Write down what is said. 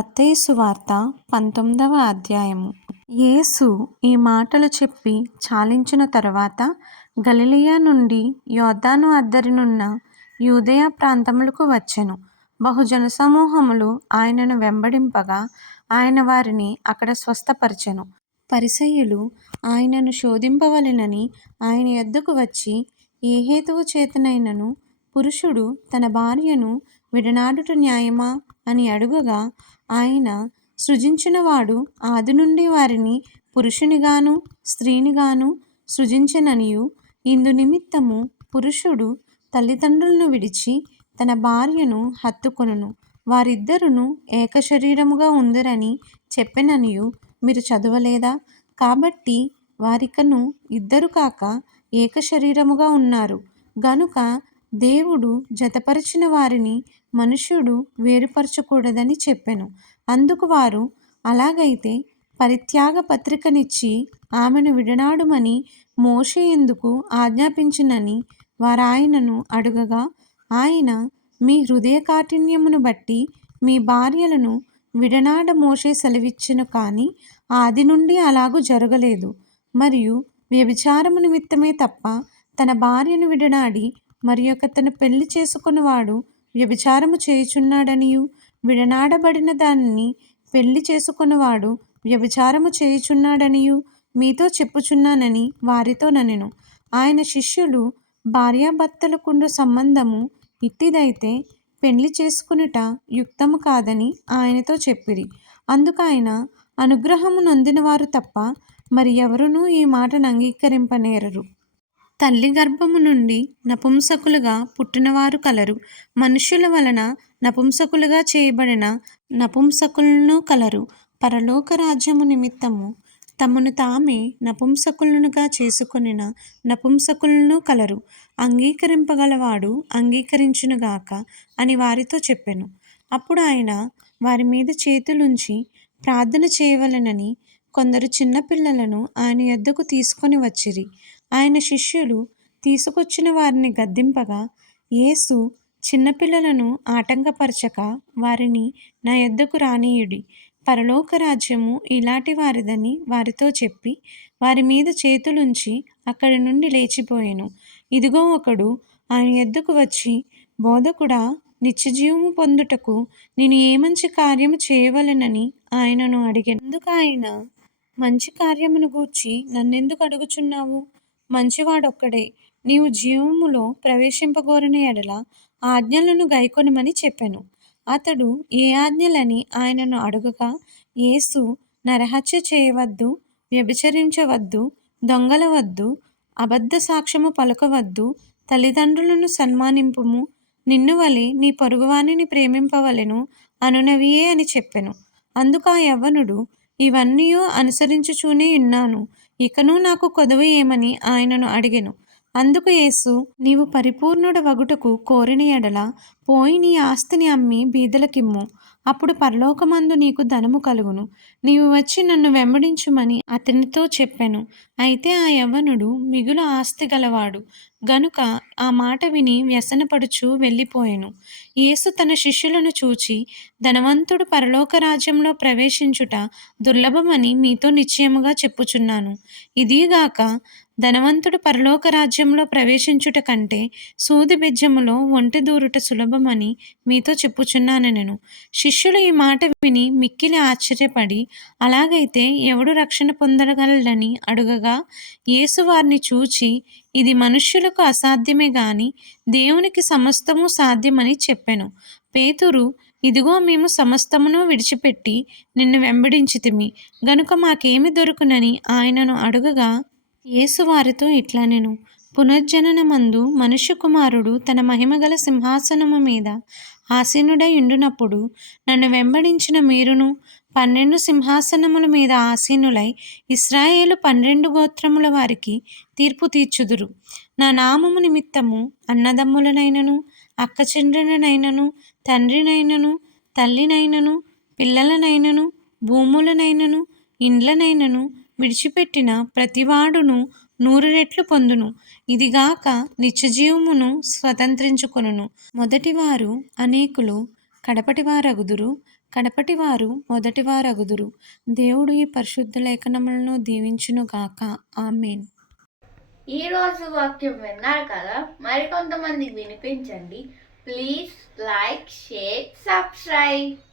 మత్తయి వార్త పంతొమ్మిదవ అధ్యాయము. యేసు ఈ మాటలు చెప్పి చాలించిన తరువాత గలిలియా నుండి యోద్ధాను అద్దరినున్న యూదయ ప్రాంతములకు వచ్చెను. బహుజన సమూహములు ఆయనను వెంబడింపగా ఆయన వారిని అక్కడ స్వస్థపరచెను. పరిసయ్యులు ఆయనను శోధింపవలెనని ఆయన యొద్దకు వచ్చి ఏ హేతువు చేతనైనను పురుషుడు తన భార్యను విడనాడుట న్యాయమా? అని అడుగగా ఆయన సృజించినవాడు ఆది నుండి వారిని పురుషునిగాను స్త్రీనిగాను సృజించననియు. ఇందు నిమిత్తము పురుషుడు తల్లిదండ్రులను విడిచి తన భార్యను హత్తుకొనును. వారిద్దరును ఏక శరీరముగా ఉందరని చెప్పెననియు. మీరు చదవలేదా? కాబట్టి వారికను ఇద్దరు కాక ఏక శరీరముగా ఉన్నారు. గనుక దేవుడు జతపరచిన వారిని మనుష్యుడు వేరుపరచకూడదని చెప్పెను. అందుకు వారు అలాగైతే పరిత్యాగ పత్రికనిచ్చి ఆమెను విడనాడుమని మోషే ఎందుకు ఆజ్ఞాపించినని వారాయనను అడుగగా ఆయన మీ హృదయ కాఠిన్యమును బట్టి మీ భార్యలను విడనాడ మోషే సెలవిచ్చెను కానీ ఆది నుండి అలాగూ జరగలేదు. మరియు వ్యభిచారము నిమిత్తమే తప్ప తన భార్యను విడనాడి మరి ఒకతను పెళ్ళి చేసుకున్నవాడు వ్యభిచారము చేయుచున్నాడనియు. విడనాడబడిన దానిని పెళ్ళి చేసుకున్నవాడు వ్యభిచారము చేయుచున్నాడనియు. మీతో చెప్పుచున్నానని వారితో ననెను. ఆయన శిష్యులు భార్యాభర్తలకుండు సంబంధము ఇట్టిదైతే పెళ్ళి చేసుకునుట యుక్తము కాదని ఆయనతో చెప్పిరి. అందుకు ఆయన అనుగ్రహము నొందినవారు తప్ప మరి ఎవరునూ ఈ మాటను అంగీకరింపనేరరు. తల్లి గర్భము నుండి నపుంసకులుగా పుట్టినవారు కలరు. మనుషుల వలన నపుంసకులుగా చేయబడిన నపుంసకులను కలరు. పరలోక రాజ్యము నిమిత్తము తమను తామే నపుంసకులనుగా చేసుకొనిన నపుంసకులను కలరు. అంగీకరింపగలవాడు అంగీకరించునుగాక అని వారితో చెప్పెను. అప్పుడు ఆయన వారి మీద చేతులుంచి ప్రార్థన చేయవలెనని కొందరు చిన్నపిల్లలను ఆయన యొద్దకు తీసుకొని వచ్చిరి. ఆయన శిష్యులు తీసుకొచ్చిన వారిని గద్దింపగా యేసు చిన్నపిల్లలను ఆటంకపరచక వారిని నా యొద్దకు రానీయుడి. పరలోక రాజ్యము ఇలాంటి వారిదని వారితో చెప్పి వారి మీద చేతులుంచి అక్కడి నుండి లేచిపోయాను. ఇదిగో ఒకడు ఆయన ఎద్దుకు వచ్చి బోధకుడా నిత్యజీవము పొందుటకు నేను ఏ మంచి కార్యము చేయవలెనని ఆయనను అడిగాను. అందుకు ఆయన మంచి కార్యమును గూర్చి నన్నెందుకు అడుగుచున్నావు? మంచివాడొక్కడే. నీవు జీవములో ప్రవేశింపగోరిన ఎడల ఆజ్ఞలను గైకొనమని చెప్పాను. అతడు ఏ ఆజ్ఞలని ఆయనను అడుగగా యేసు నరహత్య చేయవద్దు వ్యభిచరించవద్దు దొంగలవద్దు అబద్ధ సాక్ష్యము పలకవద్దు తల్లిదండ్రులను సన్మానింపుము నిన్ను వలె నీ పొరుగువాణిని ప్రేమింపవలెను అనునవియే అని చెప్పెను. అందుకు ఆ యవ్వనుడు ఇవన్నీ అనుసరించుచూనే ఉన్నాను. ఇకను నాకు కొదవ ఏమని ఆయనను అడిగెను. అందుకు యేసు నీవు పరిపూర్ణుడు వగుటకు కోరిన ఎడల పోయి నీ ఆస్తిని అమ్మి బీదలకిమ్ము. అప్పుడు పరలోకమందు నీకు ధనము కలుగును. నీవు వచ్చి నన్ను వెంబడించుమని అతనితో చెప్పాను. అయితే ఆ యవ్వనుడు మిగులు ఆస్తి గలవాడు. గనుక ఆ మాట విని వ్యసనపడుచు వెళ్ళిపోయాను. యేసు తన శిష్యులను చూచి ధనవంతుడు పరలోక రాజ్యంలో ప్రవేశించుట దుర్లభమని మీతో నిశ్చయముగా చెప్పుచున్నాను. ఇదిగాక ధనవంతుడు పరలోక రాజ్యంలో ప్రవేశించుట కంటే సూది బిజ్యములో ఒంటి దూరుట సులభమని మీతో చెప్పుచున్నాను నేను శిష్యులు ఈ మాట విని మిక్కిలి ఆశ్చర్యపడి అలాగైతే ఎవడు రక్షణ పొందగలడని అడుగగా యేసు వారిని చూచి ఇది మనుష్యులకు అసాధ్యమే గాని దేవునికి సమస్తము సాధ్యమని చెప్పాను. పేతురు ఇదిగో మేము సమస్తమును విడిచిపెట్టి నిన్ను వెంబడించితిమి. గనుక మాకేమి దొరుకునని ఆయనను అడుగగా యేసువారితో ఇట్లా నేను పునర్జననమందు మనుష్య కుమారుడు తన మహిమగల సింహాసనము మీద ఆసీనుడై ఉండునప్పుడు నన్ను వెంబడించిన మీరును పన్నెండు సింహాసనముల మీద ఆసీనులై ఇస్రాయేలు పన్నెండు గోత్రముల వారికి తీర్పు తీర్చుదురు. నా నామము నిమిత్తము అన్నదమ్ములనైనను అక్కచెండ్రులనైనను తండ్రినైనను తల్లినైనను పిల్లలనైనను భూములనైనను ఇండ్లనైనను విడిచిపెట్టిన ప్రతివాడును నూరు రెట్లు పొందును. ఇదిగాక నిత్యజీవమును స్వతంత్రించుకొనును. మొదటివారు అనేకులు కడపటివారగుదురు కడపటి వారు మొదటివారగుదురు. దేవుడు ఈ పరిశుద్ధ లేఖనములను దీవించునుగాక. ఆమెన్. ఈ రోజు వాక్యం విన్నారు కదా? మరికొంతమందికి వినిపించండి. Please like share subscribe.